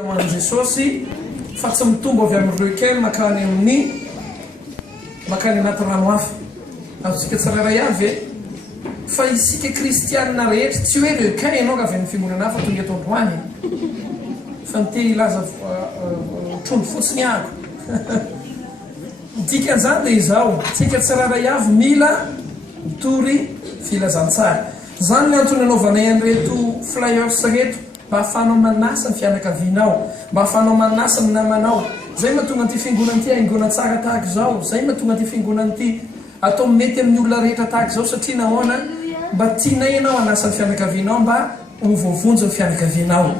Aman'i Jesosy fa tsy mitombo avy amin'ireo kely makany anaty rano hafa. Azontsika tsiraray avy fa isika kristianina rehetra tsy hoe ireo kely ianao ka avy amin'ny fiangonana hafa tonga eto Androany fa ny te hilaza trondro fotsiny ako. Dikan'izany dia izao, tsika tsiraray avy mila mitory filazantsara. Zany ny antony anaovanay an'ireto flyers reto mba ahafahanao manasa ny fianakavianao, mba ahafahanao manasa ny namanao. Zay mahatonga an'ity fiangonana ity haingona tsara tahaka izao. Zay mahatonga an'ity fiangonana ity atao mety amin'ny olona rehetra tahaka izao satria nahoana mba tianay ianao hanasa ny fianakavianao mba ho voavonjy ny fianakavianao.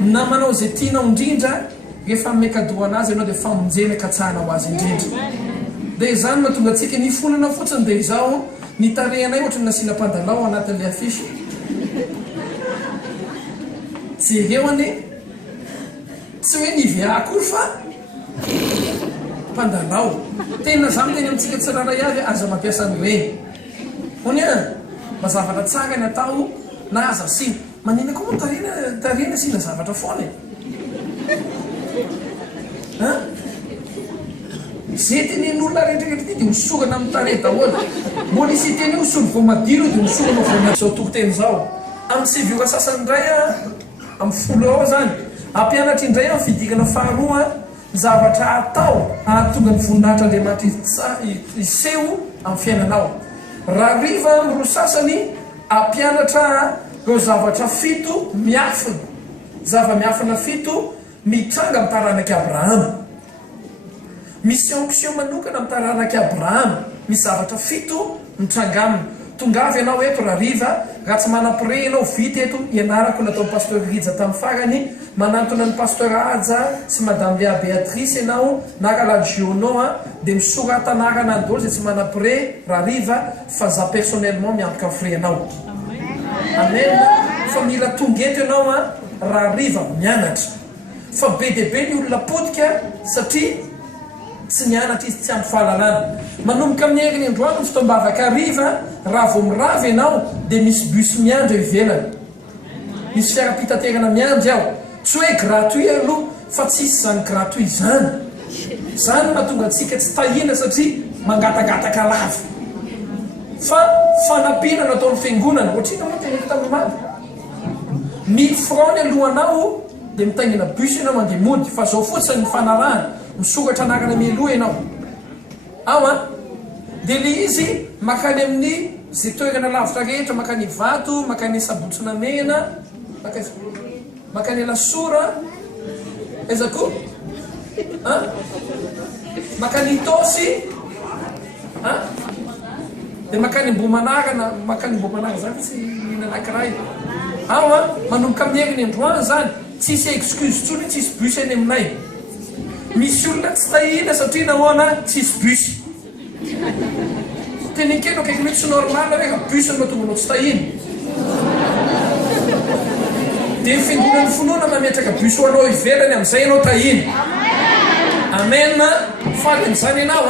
Namanao izay tianao indrindra rehefa mekado anazy ianao dia famonjena katsahanao azy indrindra. Dia izany mahatonga antsika ny fonana fotsiny dia izao ny tarehanay ohatry ny nasiana pandalao anatin'ilay afisy. Jereony tsy hoe nivea akory fa pandalao. Tena zany teny amintsika tsiraray avy aza mampiasa an'ireny. Hony mba zavatra tsara ny atao na aza sina. Manina koa moa tarena sina zavatra foana zay tenen'olona rehetrarehetra ty dia misorana amin'ny tare daholo. Mbola isy teny io solo vao madilo dia misorana voana zao tokoteny zao. Amin'ny siviora sasany indray amin'ny folo ao zany ampianatra indray amin'ny fidikana faharoa zavatra atao ahatonga ny voninahitran'Andriamanitra iseho amin'ny fiainanao. Raha riva amin'ny roa sasany ampianatra ireo zavatra fito miafina, zava-miafina fito mitranga amin'ny taranak'i Abrahama. Misy onction manokana amin'ny taranak'i Abrahama, misy zavatra fito mitranga aminy. Tongavy ianao eto raha riva, raha tsy manam-pire ianao vita eto ianarako nataon'ny pasteur Rija tamin'ny farany, manantona ny pasteur Aja sy madame Léa Béatrice ianao na Rala Giono dia misoratanarana ny dolo zay tsy manam-pire raha riva fa za personnellement miantoka amin'ny fire ianao. Amen. Fa mila tonga eto ianao raha riva mianatra. Fa be dia be ny olona potika satria tsy mianatra izy tsy ampy fahalalana. Manomboka amin'ny heriny androany ny fotoam-bavaka hariva, raha vao miravy ianao dia misy bus miandry eo ivelany, misy fiara-pitaterana miandry ao. Tsy hoe gratuit aloha fa tsy isy zany gratuit zany. Zany mahatonga antsika tsy tahina satria mangatangataky lavy. Fa fanampiana nataon'ny fiangonana ohatrina moa teneko tamin'ny mamy 1000 francs ny alohanao dia mitaingina bus ianao mandeha mody. Fa zao fotsiny ny fanarahana misoratra anarana mialoha ianao dia le izy makany amin'ny zay toerana lavitra rehetra, makany vato, makany sabotsona mena, makany lasora ezako makany tosy dia makany Mbomanarana, makany Mbomanarana zany tsy nanankiray manomboka amin'ny heriny androany zany tsisy excuse tsony tsisy bus any aminay. Misy olona tsy tahina satria nahoana tsisy bus. Tenenkeno akaiky mety tsy normal hoe bus no mahatonga anao tsy tahina. Dia ny fiangonan'ny finoana mametraka bus ho anao ivelany amin'izay ianao tahina. Amen. Faly amin'izany ianao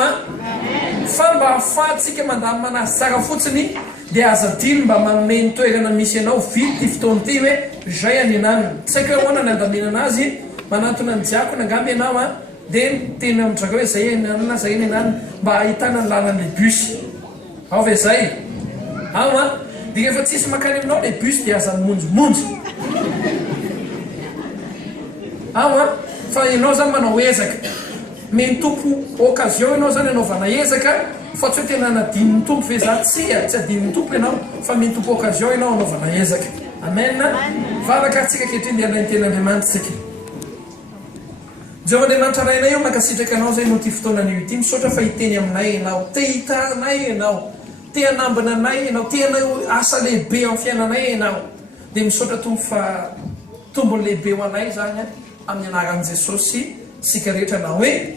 fa mba ahafahantsika mandamy manazy tsara fotsiny dia aza diny mba manome ny toerana misy ianao vily ty fotoana ity hoe zay aninanina. Tsy haiko hoe ahoana ny andaminana azy, manantona ny diakona angamba ianao dia tena mitraka hoe zay aninanina, zay aninanina mba ahitana ny lalan'ilay bus. Ao ve zay? Dia rehefa tsisy makany aminao ilay bus dia aza monjomonjo. Fa ianao zany manao ezaka, mentompo occasion ianao zany anaovana ezaka, fa tsy hoe tena nadiny ny tompo ve za tsy adiny ny tompo ianao fa mentompo occasion ianao anaovana ezaka. Amen. Valaka antsika kehitriny dia alay ny ten'Andriamanitra tsika. Jehovan-Diamanitra rainay io mankasitraka anao zay no ty fotoana io ity, misaotra fa hiteny aminay ianao, te hitaranay ianao, te hanambina anay ianao, te hanao asa lehibe amin'ny fiainanay ianao. Dia misaotra tompo fa tombony lehibe ho anay zany amin'ny anaran'i Jesosy sika rehetra na hoe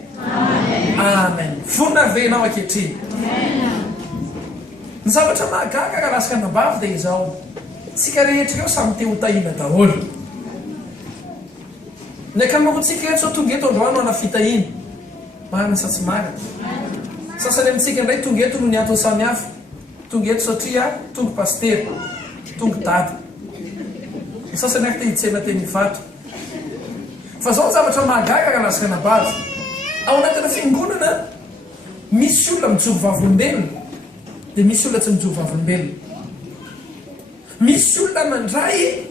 amen. Vonina ve ianao ankehitriny? Ny zavatra mahagaga raha lasaka anambavy dia izao, tsika rehetra eo samy te ho tahina daholo. Ny akamaroantsika rehetra sao tonga eto androany ho ana fitahina marina sa tsy marina. Sasany amintsika indray tonga eto no ny antony samihafa. Tonga eto satria tonga paster, tonga dady. Ny sasany ary te hitsena teny vato. fa zao zavatra mahagaga kalasika nabavy ao anatina fiangonana misy olona mijoro vavolombelona dia misy olona tsy mijoro vavolombelona, misy olona mandray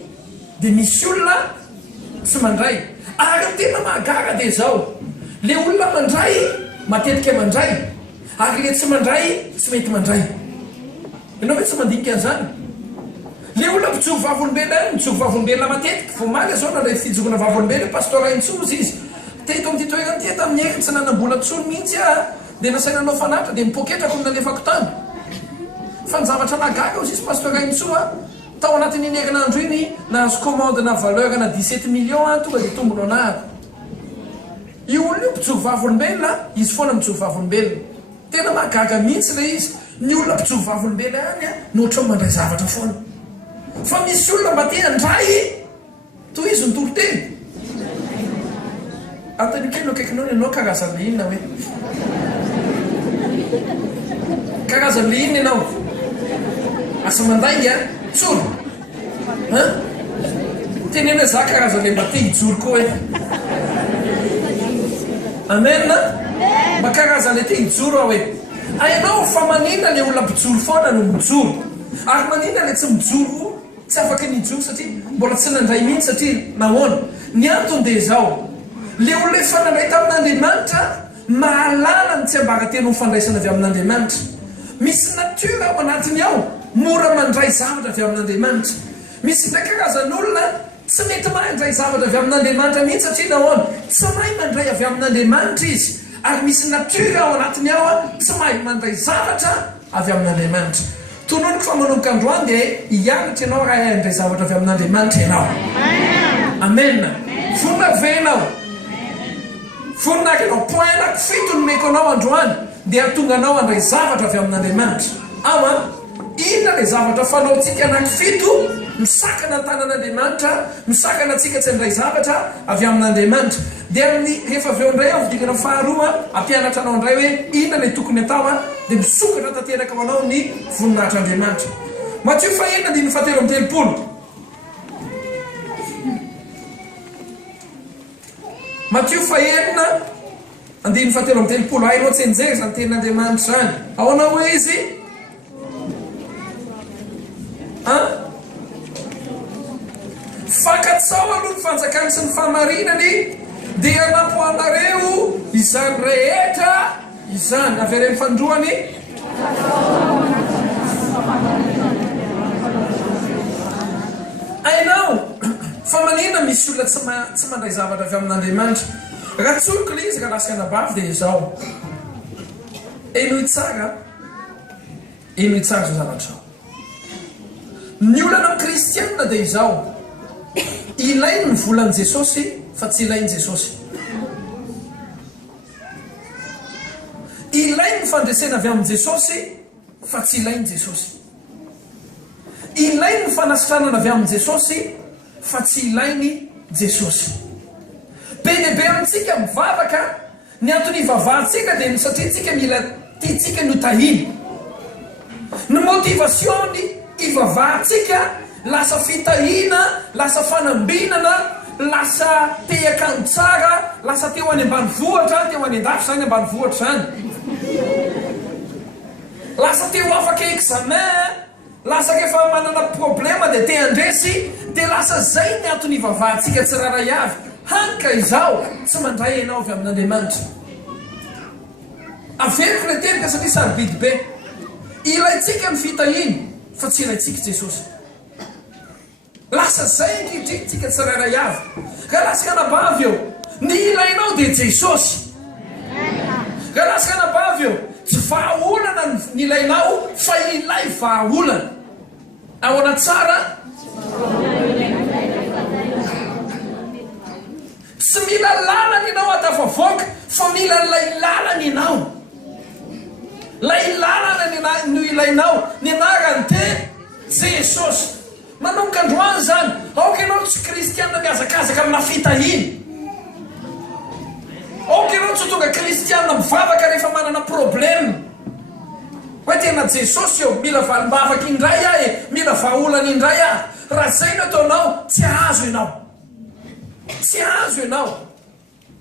dia misy olona tsy mandray. Ary ny tena mahagaga dia zao, le olona mandray matetika mandray ary le tsy mandray tsy mety mandray. Ianao hoe tsy mandinika an'izany? Le olona mijoro vavolombelona mijoro vavolombelona matetika vo maga zao nandray fijorona vavolombelona pastor Intsozy izy teto amin'ity toerana ty tamin'ny herin'ny tsy nanam-bola tsony mihitsy dia nasainanao fanatra dia mipoketrako ny nalefako tany fa ny zavatra mahagaga izy pastor Intsoa tao anatin'iny herinandro iny nahazo commande na valeur na 17 millions tonga dia tombony anary. Io olona io mijoro vavolombelona izy foana mijoro vavolombelona, tena mahagaga mihitsy le izy. Ny olona mijoro vavolombelona any no ohatran'ny mandray zavatra foana, fa misy olona mba te handray toy izy ny toro-teny antanykeno akaikinao ny anao karazan'le inona hoe karazan'le inona ianao asa manday tsoro tenena za karazan'le mba te hijoro koa hoe amena mba karazan'le te hijoro ao hoe ainao fa manina le olona mpijoro foana no mijoro ary manina le tsy mijoro tsy afaka nijoro satria mbola tsy nandray mihitsy satria nahoana ny antony dia zao, le olona efa nandray tamin'Andriamanitra mahalala ny tsy ambaratelo mifandraisana avy amin'Andriamanitra, misy natiora ao anatiny ao mora mandray zavatra avy amin'Andriamanitra. Misy ndray karazan'olona tsy mety mandray zavatra avy amin'Andriamanitra mihitsy satria nahoana tsy mahay mandray avy amin'Andriamanitra izy, ary misy natiora ao anatiny ao tsy mahay mandray zavatra avy amin'Andriamanitra. Tononiko fa manomboka androany dia hianatra ianao raha handray zavatra avy amin'Andriamanitra ianao. Amen. Vonina ve ianao? Voninaka ianao poinako fito no meko anao androany dia hatonga anao handray zavatra avy amin'Andriamanitra. Ama inona le zavatra fanaontsika anankifito misakana tanan'Andriamanitra, misakana antsika tsy handray zavatra avy amin'Andriamanitra. Dia amin'ny rehefa avy eo indray aho vidikana faharoa ampianatra anao indray hoe inona le tokony atao dia misokatra tanteraka ho anao ny voninahitr'Andriamanitra. Matthieu 4:7. Matthieu 4:7. Hainao tsy enjery zany tenin'Andriamanitra zany. Ahoana hoe izy? Fakatsao aloha ny fanjakany sy ny fahamarinany dia anapoanareo izany rehetra izany avy ary mifandroany. Ainao fa manina misy olona tsy mandray zavatra avy amin'Andriamanitra. Raha tsoriko le izy raha lasika anabavy dia izao enohy tsara zao zavatra. Ny olana amin'ny kristianina dia izao ilainy ny volan'i Jesosy fa tsy ilainy Jesosy, ilainy ny fandresena avy amin'ny Jesosy fa tsy ilainy Jesosy, ilainy ny fanasitranana avy amin'ny Jesosy fa tsy ilainy Jesosy. Be dia be amintsika mivavaka ny antony ivavahantsika dia satria tsika mila tiatsika no tahiny. Ny motivationy ivavahantsika lasa fitahina, lasa fanambinana, lasa te-akanjo tsara, lasa teo any ambanivohitra, teo any an-dafy zany ambanivohitra zany, lasa teo afaka examen, lasa rehefa manana problema dia te handresy, dia lasa zay ny antony ivavahantsika tsy raray avy. Hanka izao tsy mandray ianao avy amin'Andriamanitra. Averiko le terika satria sarobidy be. Ilaitsika ny fitahiny fa tsy ilaitsika Jesosy. Lasa zay nkitritsika tsy raray avy. Raha lasika anabavy eo ny ilainao dia Jesosy. Raha lasika anabavy eo tsy vahaolana ny ilainao fa ilay vahaolana. Ahoana tsara? Tsy mila lalana ianao atafavoaka fa mila lay lalana ianao. Lay lalana no ilainao ny anarany teny Jesosy. Manomboka androany zany aoka ianao tsy kristianina miazakazaka amina fitahiny, aoka ianao tsy tonga kristianina mivavaka rehefa manana problème hoe tena Jesosy eo mila valim-bavaka indray ahy, mila vahaolana indray ahy. Raha zay no ataonao tsy azo ianao. tsy azo ianao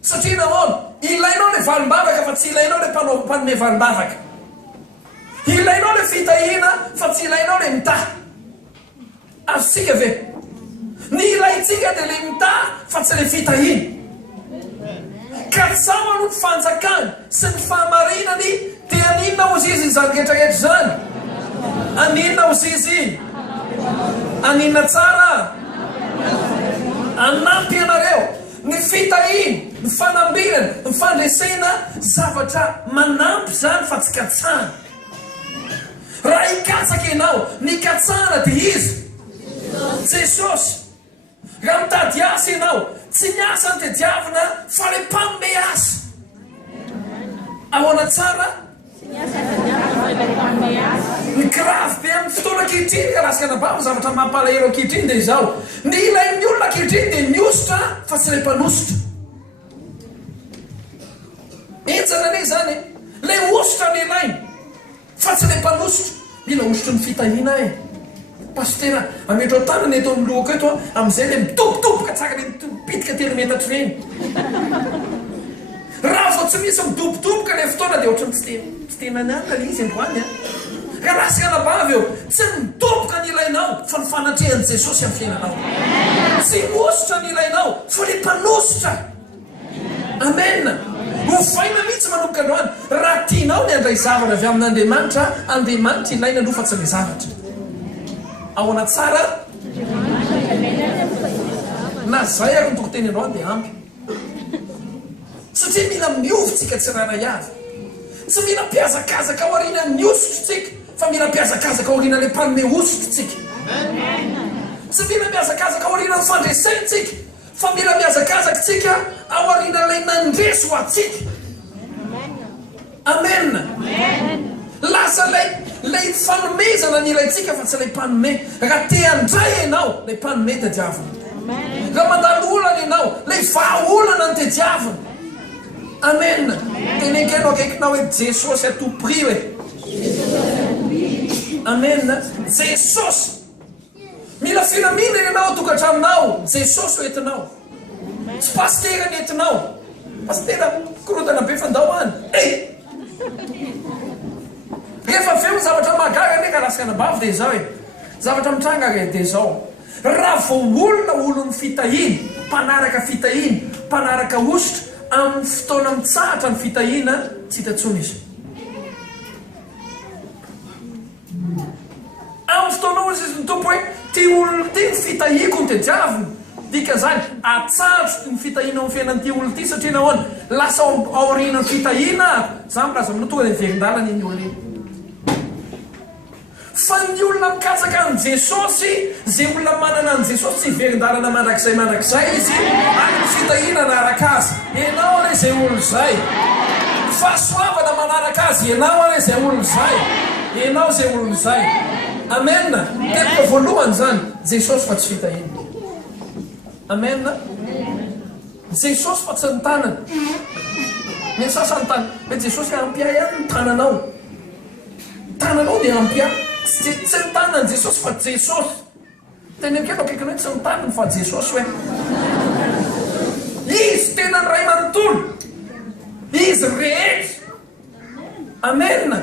satria nahoana ilainao le valim-bavaka fa tsy ilainao le mpanome valim-bavaka, ilainao le fitahina fa tsy ilainao le mitaha. Azontsika ve ny ilayntsika dia le mitaha fa tsy le fitahina. Ka tsama no ny fanjakany sy ny fahamarinany dia aninona ho zizy izany rehetrarehetra zany? Aninona ho zizy? Aninona tsara? Anampy ianareo ny fitahiny, ny fanambirana, ny fandresena zavatra manampy zany fa tsy katsahana. Raha hikatsaka ianao, ny katsahana dia izy Jesosy. Raha mitady asa ianao, tsy ny asa ny tadiavina fa le mpanome asa. Ahoana tsara? Ny gravy be amin'ny fotoana ankehitriny ka lasaka anabava zavatra mampalahelo ankehitriny dia izao: ny ilain'ny olona ankehitriny dia miositra fa tsy le mpanositra. Enjana ne zany le ositra ny ilainy fa tsy le mpanositra. Mila ositra ny fitahiana e pastera, ametro tanany eto amin'ny lohako eto amin'izay le mitobitoboka tsaka le mipitika telometatry reny. Raha vao tsy misy midobodoboka le fotoana dia ohatrany tsy tena nianka le izy androany a. Ka lasaka anabavy eo, tsy midoboka ny ilainao fa ny fanatrehan'i Jesosy amin'ny fiainanao. Tsy ositra ny ilainao fa le mpanositra. Amen. Hovaina mihitsy manomboka androany. Raha tianao ny andray zavatra avy amin'Andriamanitra, Andriamanitra ilaina aloha fa tsy le zavatra. Ahoana tsara? Na zay ary ny tokoteny androany dia ampy. Satria mila miovitsika tsiraray avy. Tsy mila mpiazakazaka ao aorianan'ny ositritsika fa mila mpiazakazaka ao aorianan'le mpanome ositritsika. Tsy mila miazakazaka ao aorianan'ny fandresentsika fa mila miazakazaka tsika ao aorianan'ilay nandresy ho atsika. Amen. Lasa lay fanomezana ny ilayntsika fa tsy lay mpanome. Raha te handray ianao, lay mpanome tadiavina. Raha mandalo olana ianao, lay vahaolana ny tadiavina. Amen. Tenenkenao akaikinao hoe Jesosy à tout prix hoe. Amen. Jesosy. Mila filaminana ianao tokantraminao, Jesosy ho entinao. Tsy pastera ny entinao. Pastera korotana be fandao any. Rehefa aveo zavatra magaga ne ka lasaka anabavy dia izao e. Zavatra mitranga dia izao. Raha vao olon'ny fitahiny, mpanaraka fitahiny, mpanaraka ositra amin'ny fotoana mitsahatra ny fitahina, tsy hitantsony izy. Amin'ny fotoana ozy izy ny tompo hoe ty olona ty ny fitahiko ny tadiavina, dika zany atsahatra ny fitahina amin'ny fiainan'ity olona ty satria nahoana lasa aoriana ny fitahina. Za milaza aminao tonga dia miverin-dalana iny olona iny. Fa ny olona mikatsaka an' Jesosy, zay olona manana an' Jesosy tsy hiverin-dalana mandrakizay izy any fitahina naraka azy. Ianao ane zay olona zay. Fahasoavana manaraka azy, ianao ane zay olona zay. Ianao zay olona zay. Amen. Tepika voalohany zany Jesosy fa tsy fitahina. Amen. Jesosy fa tsy ny tanany. Ny sasany tany hoe Jesosy ampia ihany ny tananao. Tananao dia ampia. Tsy ny tanany Jesosy fa Jesosy. Tenenkenao akaikinao tsy ny tanany fa Jesosy hoe. Izy tena ny ray manontolo. Izy rehetra. Amen.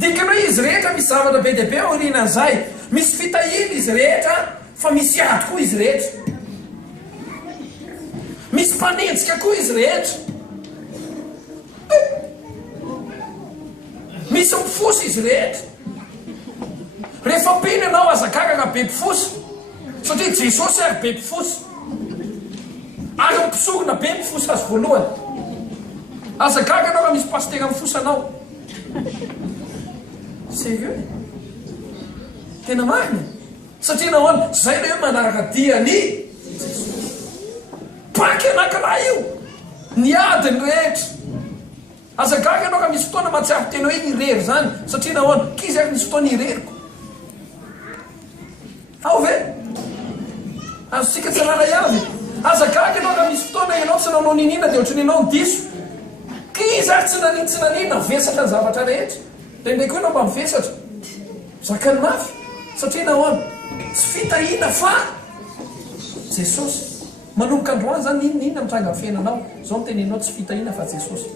Dikanao izy rehetra misy zavatra be dia be aoriana an'izay. Misy fitahina izy rehetra fa misy ady koa izy rehetra. Misy mpanenjika koa izy rehetra. Misy mifosy izy rehetra. Rehefa mpino ianao azakakaka be mpifosy satria Jesosy ary be mpifosy. Ary mpisogona be mpifosy azy voalohany. Azakaka anao raha misy pastera mifosy anao. Sérieux? Tena marina. Satria nahoana zay le hoe manaraka diany paky anankiray io. Ny adiny rehetra. Azakaka anao raha misy fotoana mahatsiaro tena hoe irery zany satria nahoana kizy ary misy fotoana ireriko. Ao ve? Azontsika tsiraray avy. Azakaka anao raha misy fotoana ianao tsy nanao ninina dia ohatrany ianao ny diso. Kizy ary tsy nanina vesatra ny zavatra rehetra. Dia ndraiky hoe nao mba mivesatra. Zakany mafy. Satria nahoana tsy fitahina fa Jesosy. manomboka androany zany inina mitranga fiainanao zao nytenenao tsy fitahina fa jesosy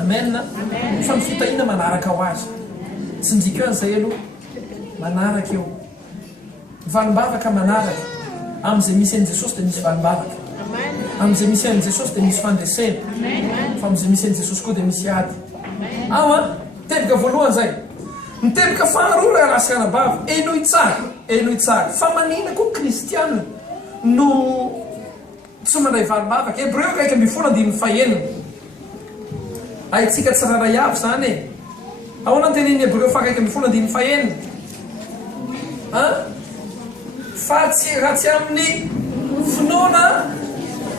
amena fa ny fitahina manaraka ho azy tsy njika eo an'izay aloha manaraka eo valim-bavaka manaraka am'izay misy an' jesosy dia misy valim-bavaka am'izay misy an' jesosy dia misy fandresena fa am'izay misy an' jesosy koa dia misy ady ao a tebika voalohany zay mitebika faharoa raha rahasanabava enohy tsara fa manina koa kristianina no tsy mandray valim-bavaka hebreo kaiky amby folo andininy fahenina aitsika tsy raray avy zany e ahoana nyteneny hebreo fa kaiky amby folo andininy fahenina fa raha tsy amin'ny finoana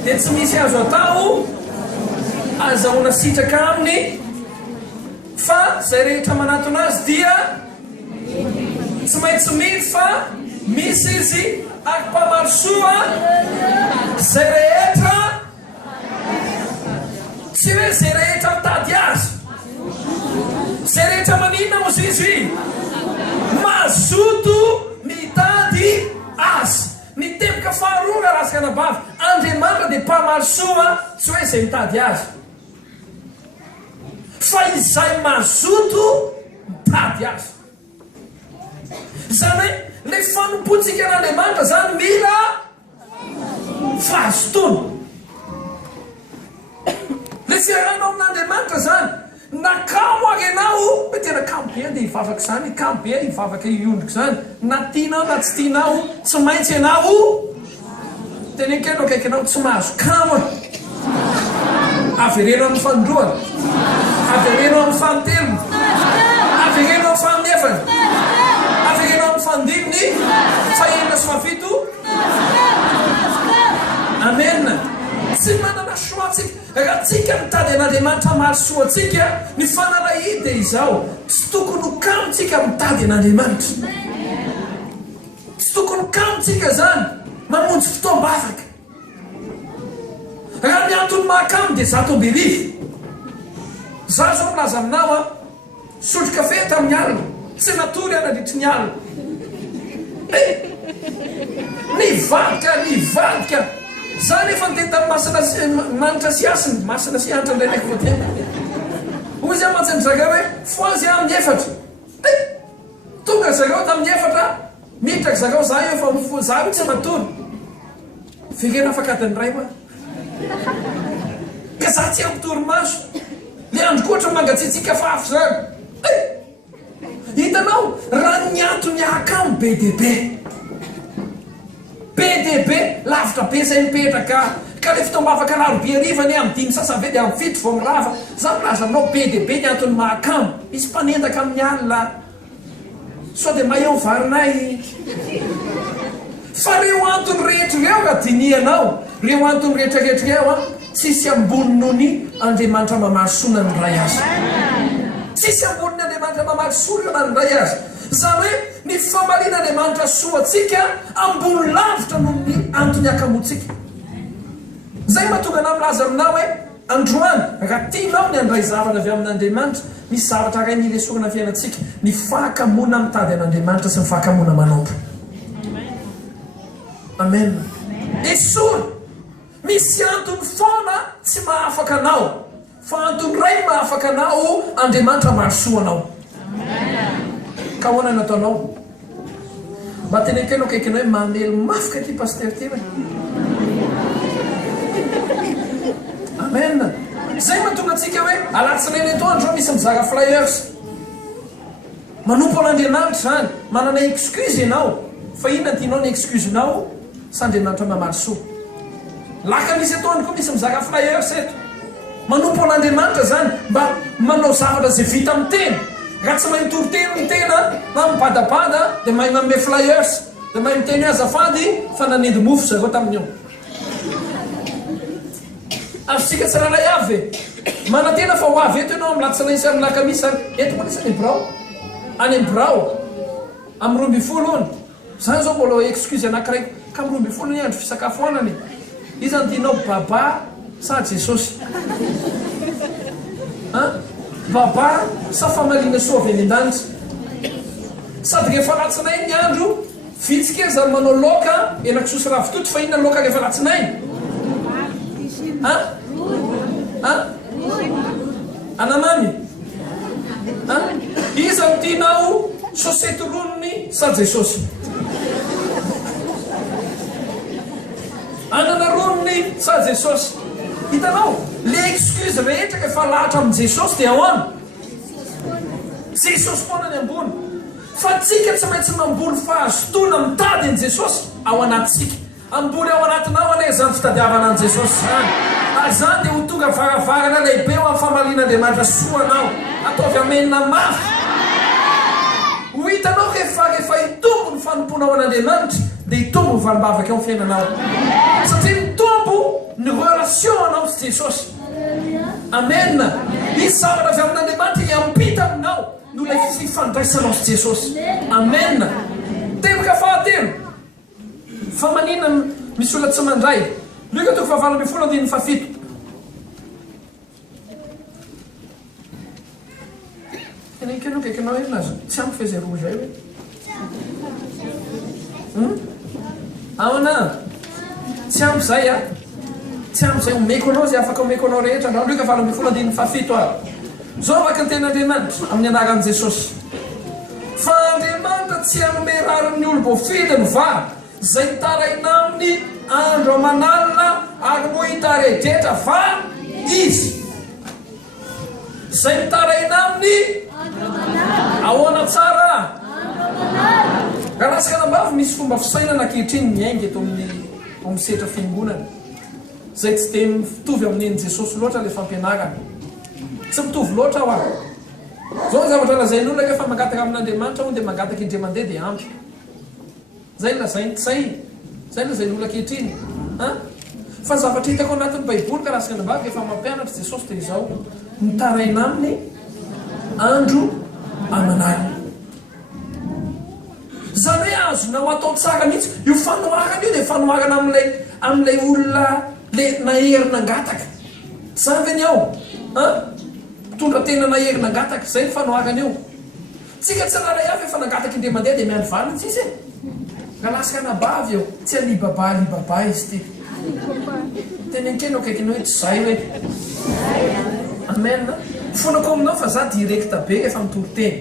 dia tsy misy azo atao azahoana sitraka aminy fa zay rehetra manatona azy dia tsy maintsy mity fa misy izy aky-pamarosoa zay rehetra tsy hoe zay rehetra mitady azy zay rehetra maninona ozy izy mazoto mitady azy ny teboka faharoa raha rahasanabavy andriamanitra dia mpamarosoa tsy hoe zay mitady azy fa izay mazoto mitady azy zany hoe le fanompontsika n'andriamanitra zany mila fahazotona le fiaranao amin'andriamanitra zany nakamo ary anao hoe tena kamo be dia hivavaka zany kamo be hivavaka iondrika zany na tianao na tsy tianao tsy maintsy ianao tenenkenao kaiky anao tsy mahazo kamo averenao amin'ny fanondroana averenao amin'ny fanotelona averenao amin'ny faminefana averenao amin'ny fandiminy fahenina sy fafito amen tsy manana soatsika raha tsika mitady an'andriamanitra maro soatsika ny fanalahidy izao tsy tokony ho kamotsika mitady an'andriamanitra tsy tokony kamotsika zany mamonjy fotoam-bavaka raha ny antony mahakamo dia zato ambirify za zao milaza aminao a sotro kafe tamin'ny alina tsy natory anadritry ny alina nivadika za nefa niteny tamin'ny manitra siasiny masina sianitra ndrainaiky voatena ozy a mantsy ny zareo hoe foazy a amin'ny efatra tonga zareo tamin'ny efatra mitraky zareo za eo fa za io tsy matory fikena afakadiny ray ma ka za tsy ampitory maso le andro koatra mangatsitsika fafy zany hitanao raha ny antony akamo BDB lavitra be zay mipetraka ka le fitombavaka larobe arivany amin'ny dimy sasavy dia amin'ny fito vao mirava za milaza aminao BDB ny antony mahakamo izy mpanendaka amin'ny alina sao dia maheo varinay fa reo antony rehetra reo raha dinianao reo antony rehetrarehetra reo a tsisy ambony noho ny andriamanitra mamarosoana ny ray azy tsisy ambony ny andriamanitra mamarosoana ny ray azy zany hoe ny famalin'andriamanitra soatsika ambony lavitra noho ny antony akamotsika zay mahatonga anao milaza aminao hoe androany raha tianao ny andray zavatra avy amin'andriamanitra misy zavatra ray nilesorana fiainatsika ny fahakamona mitady an'andriamanitra sy ny fahakamona manompo amen esory misy antony foana tsy mahafaka anao fa antony ray mahafaka anao andriamanitra marosoanao ka hoana nataonao mba tenenkenao kaikinao hoe mamely mafika ty paster ty hoe amen zay mahatonga atsika hoe alatsinainy atoandro misy mizara flyers manompo an'andriamanitra zany manana excuse ianao fa inona tianao ny excusenao sandriamanitra mamarosoa laka misy atoandro koa misy mizara flyers eto manompo an'andriamanitra zany mba manao zavatra zay vita amin'ny tena raha tsy mahay mitory teny ny tena na mibadabada dia mahay manome flyers dia mahay miteny azafady fa nanendy mofo zareo tamin'io azontsika tsy rahalay avy e manatena fa ho avy eto ianao amin'ny latsinaisy amin'ny lakamisy eto moa nisany brao any brao amin'ny roa ambifolo ony zany zao mbola excuse anakiraiky ka amin'ny roa ambifolo ny andro fisakafoanany izany tianao baba sa jesosy baba sa famalina soa avy any an-danitra sady rehefa latsinay ny andro vitsika zany manao loka enakisoso ravitoto fa inona loka rehefa ratsinainy anamamy iza no tianao sosety ronony sa jesosy anana ronony sa jesosy hitanao le excuse rehetra rehefa lahatra amin' jesosy dia ahoana jesosy foana ny ambony fa tsika tsy maintsy mamboly fahazotona mitady an' jesosy ao anatisika amboly ao anatinao ane zany fitadiavana an' jesosy zany azany dia ho tonga varavarana lehibe ho amin'ny famalian'andriamanitra soanao ataovy amenina mafy ho hitanao rehefa hitombo ny fanompona ao an'andriamanitra dia hitombo ny valimbavaka ao ny fiainanao satria mitombo ny relation anao sy jesosy amena izy zavatra avy amin'andriamanitra iampita aminao no lay fifandraisanao sy jesosy amena teboka fahatelo fa manina misy olona tsy mandray leka toko fahavalo amby folo andininy fafito kenekeno kekenao enazy tsy ampy fezay roa zay hoe aona tsy ampy zay a tsy ampy zay omeko anao zay afaka omeko anao rehetra andra leka valo amby folo andininy fafito a zao afaka ny ten'andriamanitra amin'ny anaran'i jesosy fa andriamanitra tsy anome rarin'ny olo-boafidy ny va zay taraina aminy andro amanalina ary moa hitaredetra fa izy zay mitaraina aminy ahoana tsara raha lasika nambavy misy fomba fisainana ankehitriny miainga eto amin'ny setra fiangonana zay tsy dia mitovy amin'iny jesosy loatra le fampianarana tsy mitovy loatra ho a zao ny zavatra lazain'olona rehefa mangataka amin'andriamanitra on dia mangataka indre mandeha dia ampy zay lazainy tsay zay lazain'olona ankehitriny fa zavatra hitako anatin'ny baiboly ka lasika nambavy efa mampianatra jesosy dia izao mitaraina aminy andro amanalina zany hoe azonao atao tsara mihitsy io fanoharana io dia fanoharana amin'ilay olona le naherina angataka zany ve ny ao mitondra tena naherina angataka zay ny fanoharana io tsika tsy rahalay avy efa nangataka indre mandeha dia miany valiny tsisy e ka lasika nabavy eo tsy alibaba izy ty tena ankeno akaikinao hoe tsy zay hoe amen fonako aminao fa za direkta be rehefa mitory teny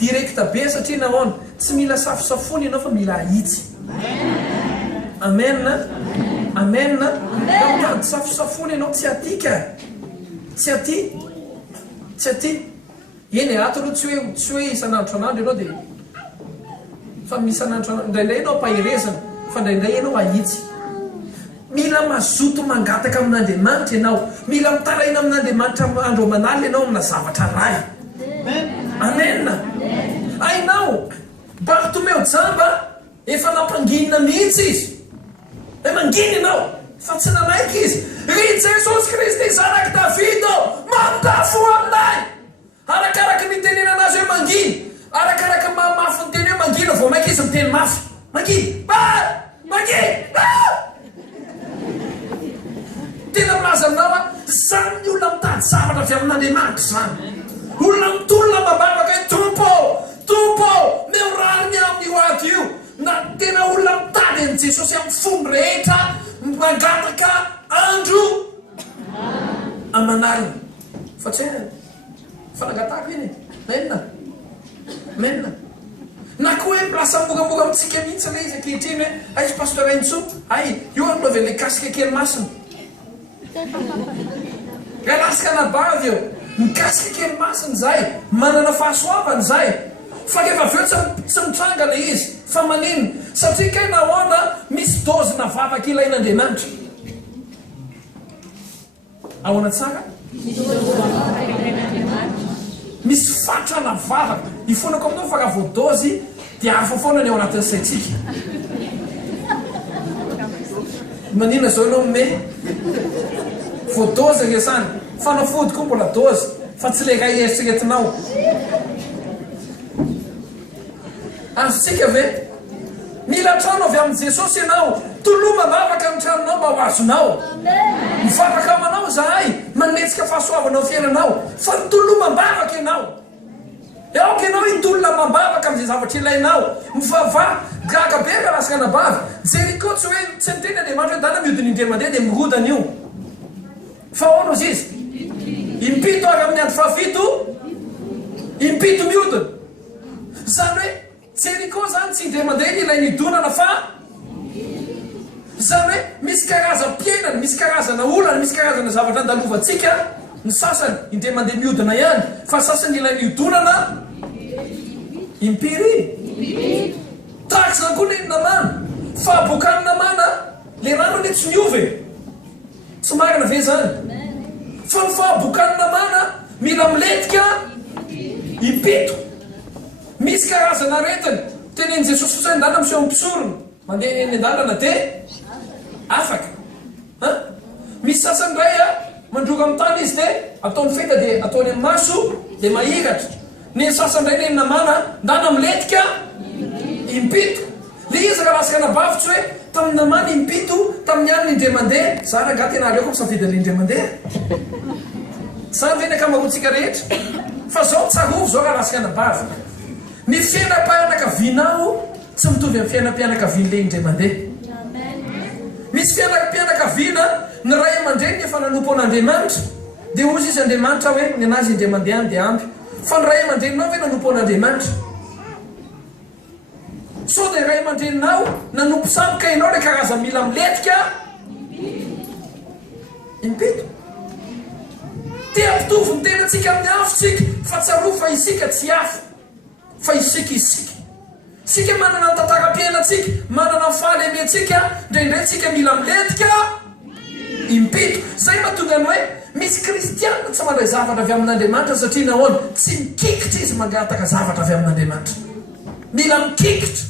direkta be satria nahoana tsy mila safosafony ianao fa mila ahitsy amena mitady safosafony ianao tsy atika tsy aty eny ato aloha tsy hoe isan'andro san'andro ianao dia fa misan'andro indraindray ianao ampahirezana fa indraindray ianao ahitsy mila mazoto mangataka amin'andriamanitra ianao mila mitaraina amin'andriamanitra andro manalina ianao amina zavatra ray amena ainao Bartomeo jamba efa nampanginina mihitsy izy manginy ianao fa tsy nanaiky izy ry jesosy kristy zanak davido mandafo aminay arakaraka nitenena anazy hoe manginy arakaraka mafy ny teny hoe manginy vao mainka izy miteny mafy manginy tena milaza aminao zany ny olona mitady zavatra avy amin'andriamanitra zany olona mitolona mabavaka hoe tompo meorariny amin'ny oady io na tena olona mitady an' jesosy amin'ny fomby rehetra mangataka andro amanalina fa tsy fanagatako iny menina na koa hoe lasa moramora amitsika mihitsy le izy ankehitriny hoe aizy pasteur Aintso io anaovy le kasika kely masina ka lasika nabavy eo mikasika kely masina zay manana fahasoavany zay fa rehefa aveo tsy mitrangana izy fa manino satria kay nahoana misy dozy navavaka ilain'andriamanitra ahoana tsara misy fatra navavaka ifonako aminao fa raha vao dozy dia hafa foana ny ao anatin'ny saitsika manina zao ianao me vo dozy resany fanafody koa mbola dozy fa tsy le ray eritreretinao azotsika ve mila trano avy amin'i jesosy ianao toloma mavaka ny tranonao mba ho azonao mivavaka amanao zahay manetsika fahasoavanao fiainanao fa toloma mbavaka ianao aoka ianao itolona mambavaka am'izay zavatra ilainao mivava gaga be karasaka anabavy jeriko tsy hoe tsy niteny andriamanitra hoe dana miodiny indray mandeha dia mirodana io fa ahoana ozy izy impito avy amin'ny andro fahafito impito miodina zany hoe jeriko zany tsy indray mandeha ny ilay nidonana fa zany hoe misy karazam-piainana misy karazana olana misy karazana zavatra andalovantsika ny sasany indray mandeha miodina ihany fa sasany ilay miodonana impiry taky zany koa le namana fahabokany namana le rano le tsy miove tsy marina ve zany fa ny fahabokany namana mila miletika impito misy karazana aretiny teneny jesosy fosany ndana miseho ampisorona mandeha eny andalana dia afaka misy sasany ray a mandroga amin'ny tany izy dia ataony feta dia ataony amin'ny maso dia mahiratra ny sasany ray neny namana ndana miletika impito le izy raha lasaka nabavitsy hoe tamin'ny namana impito tamin'ny any indray mandeha zany angaty ianareo ko misafidy an'indray mandeha zany ve ny akamaroantsika rehetra fa zao tsarovy zao raha lasaka nabavy ny fiainam-pianakavianao tsy mitovy amin'ny fiainam-pianakavian' le indray mandeha misy fiainam-pianakaviana ny ray aman-dreny efa nanompo an'andriamanitra dia ozy izy andriamanitra hoe ny anazy indray mandeha any dia ampy fa ny ray aman-dreninao hoe nanompo an'andriamanitra so dia ray aman-dreninao nanompo samika ianao le karaza mila miletika impito tia ampitovy ny tenantsika amin'ny afotsika fa tsaroa fa isika tsy afo fa isika sika manana ny tantara-piainatsika manana ny fahalementsika ndraindray tsika mila miletika impito zay mahatonga ny hoe misy kristianina tsy mandray zavatra avy amin'andriamanitra satria nahoana tsy mikikitra izy mangataka zavatra avy amin'andriamanitra mila mikikitra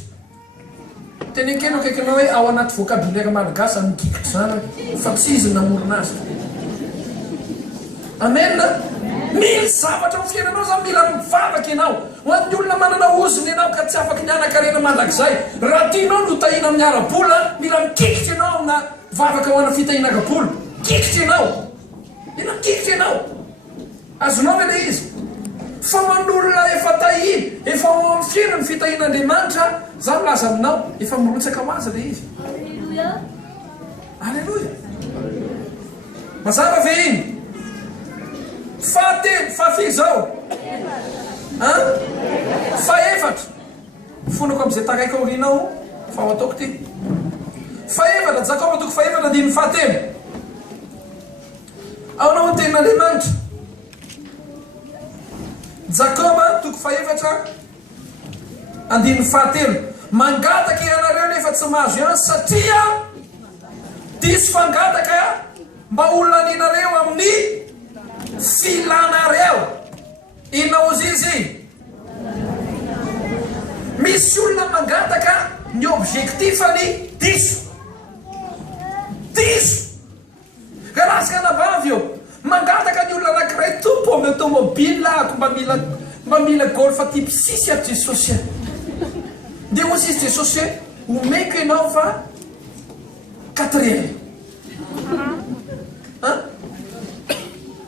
tenekeno akaikinao hoe ao anaty voakabolera malagasy any mikikitra zany fa tsy izy namorona azy amena mily zavatra ny fiainanao zany mila mivavaka ianao ho an'ny olona manana oziny ianao ka tsy afaka ny anakarena mandrakizay raha tianao no tahina amin'ny arabola mila mikikitra ianao amina vavaka ho ana fitahina arabola kikitra ianao mila mikikitra ianao azonao ve le izy fa man'olona efa tahiny efa ao amin'ny fiainany fitahin'andriamanitra zany laza aminao efa mirotsaka ho azy le izy alleloia mazava ve iny fahafiry zao faefatra fonako am'izay taraika orinao fa ho ataoko ty faefatra jakoba toko faefatra andiny fahatelo aonao ny tenin'andriamanitra jakoba toko faefatra andiny fahatelo mangataka ianareo nefa tsy mahazo ihany satria diso fangataka mba olona ninareo amin'ny filanareo inao izy izy misy olona mangataka ny objectifany diso karasaka nabavy eo mangataka ny olona anakiray tompo amy automobile ako mba mila golfa type 6 aby jesosy dia ozy izy jesosy hoe omeko ianao fa 4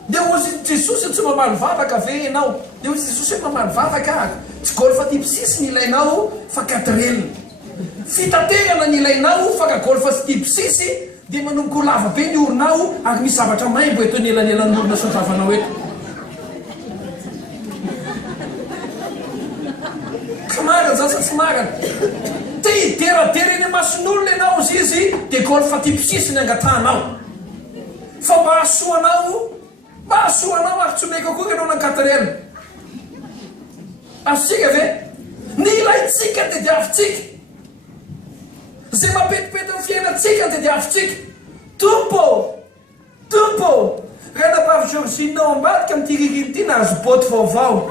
dia ozy jesosy tsy mamaly vavaka ve ianao dia ozy jesosy hoe mamaly vavaka ako tsy golfa type 6 ny ilainao fa 4 fitaterana ny ilainao fa ka golfa type 6 dia manomboka ho lava be ny orinao ary misy zavatra maimbo eto ny elanelan'olona sotavanao eto kamarana zany sa tsy marana te hideradera eny mason'olona ianao izy izy dia golfa type 6 ny angatanao fa mba hasoanao ary tsy omeko akoa ianao nankatrelina azontsika ve ny ilaitsika dia diavitsika zay mapetipety ny fiainatsika dia diavitsika tompo raha nabavy georginao ambadika amin'ity ririny ity nahazo boty vaovao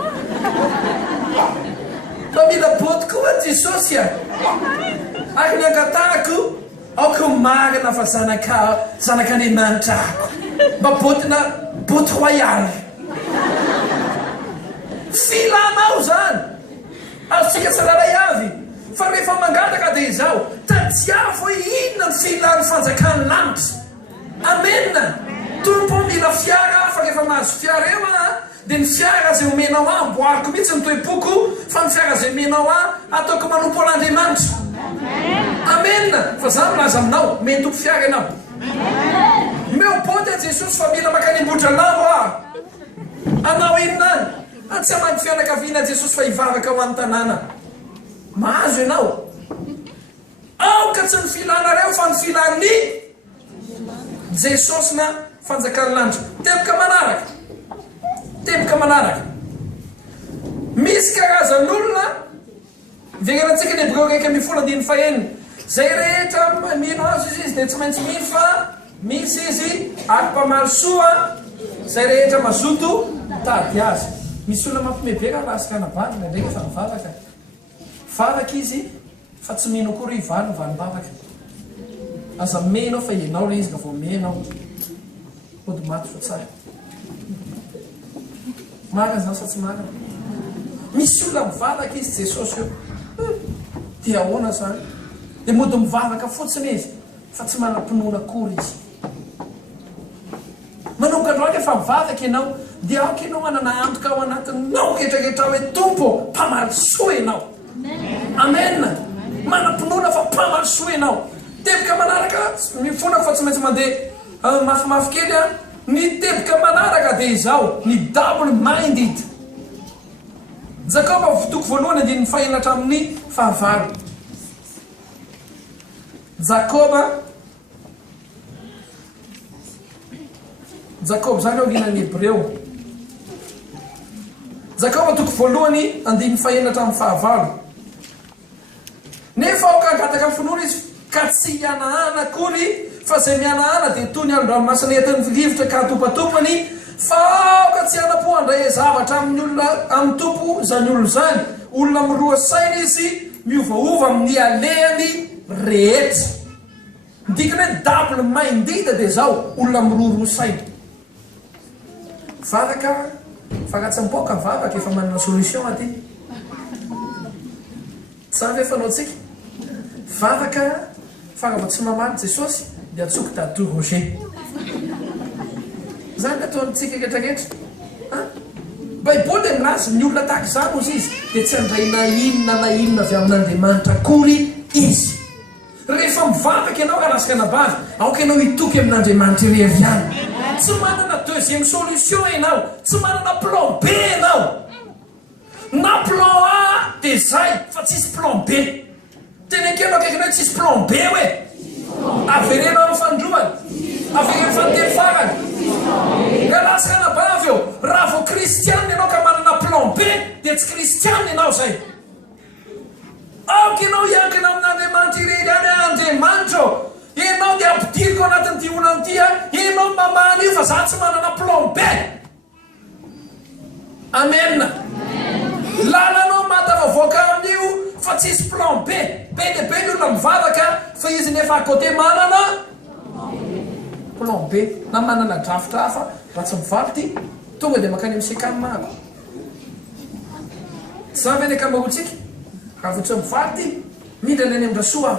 fa mila boty koa jesosy ary ny angatahako aoko marina fa zanak'andriamanitra ako mba boty royal filanao zany azontsika tsararay avy fa rehefa mangataka dia izao tadiavo hoe inona ny filany fanjakany lanitra amena tompo mila fiara fa rehefa mahazo fiara eo dia ny fiara zay omenao a mboariko mihitsy nytoepoko fa ny fiara zay omenao a ataoko manompo an'Andriamanitra. Amena. Fa za milaza aminao mentompo fiara ianao. Meu pote a Jesosy fa mila makany ambodralamo anao inona any tsy hamaky fianakaviana Jesosy fa hivavaka ao amin'ny tanàna. Mahazo ianao aoka tsy ny filanareo fa ny filan'ny Jesosy na fanjakany lanitra. Teboka manaraka misy karazan'olona verantsika ny Hébreu 1:14 zay rehetra mino azo izy dia tsy maintsy mino fa misy izy ary-pamaly soa zay rehetra mazoto tady azy. Misy olona mampimebera lasika anavalina ndraiky fa mivavaka vavaka izy fa tsy mino akory valiny valom-bavaka aza menao fa ianao le izy ka vao menao ody maty fa tsara marina zao sa tsy marina. Misy olona mivavaka izy Jesosy io dia ahoana zany dia mody mivavaka fotsiny izy fa tsy manam-pinoana akory izy. Manokandroaka efa mivavaka ianao dia aoka ianao manana antoka ao anatinao ketraketra hoe tompo mpamaly soa ianao. Amen. Manam-pinoana fa mpamaly soa ianao. Teboka manaraka mifona fa tsy maintsy mandeha mafimafy kely a. Ny teboka manaraka dia izao ny double minded. Jakoba toko voalohany andininy fahenatra amin'ny fahavalo. Jakoba zany ao ginan'ny Hebreo. Jakoba toko voalohany andininy fahenatra amin'ny fahavalo. Nefa aoka angataka amin'ny finoana izy ka tsy hianahana akory fa zay mianahana dia toy ny androanomasina entin'ny rivotra ka atopatopany fa aoka tsy hanapo handray zavatra amin'ny olona amin'ny tompo zany olona zany. Olona miroa saina izy miovaova amin'ny alehany rehetra. Dikany hoe double minded dia zao olona miroroa saina. Vavaka faratsy mipoka vavaka efa manana solution aty. Sa ve fanao tsika vavaka farava tsy mamaly Jesosy dia atsoky tado Roger zany ataontsika ketraketra. Baiboly milaza ny olona tahaka izany ozy izy dia tsy handray na inona avy amin'Andriamanitra akory izy. Rehefa mivavaka ianao ka lasika nabavy aoka ianao hitoky amin'Andriamanitra irery ihany. Tsy manana deuxième solution ianao, tsy manana plan B ianao. Na plan A dia zay fa tsisy plan B. Teny ankeno akaikina hoe tsisy plan B hoe averenao amin'ny fandroany avereny fantelo farany ka lasika nabavy eo. Raha vao kristianina ianao ka manana plan B dia tsy kristianina ianao zay. Aoka ianao hiankina amin'Andriamanitra irery any Andriamanitra ianao dia ampidiriko anatin'ny tionany ty ianao mamany io fa za tsy manana plan B. Amen. Lalanao matavavoaka amin'io fa tsisy plan B. Be dia be ny olona mivavaka fa izy nefa côté manana plan B na manana drafitra hafa raha tsy mivaly ty tonga dia makany amin'ny sekany mako. Tsy zany ve ny akamaroantsika raha vao tsy mivaly ty midra ny any amin'ny rasoa.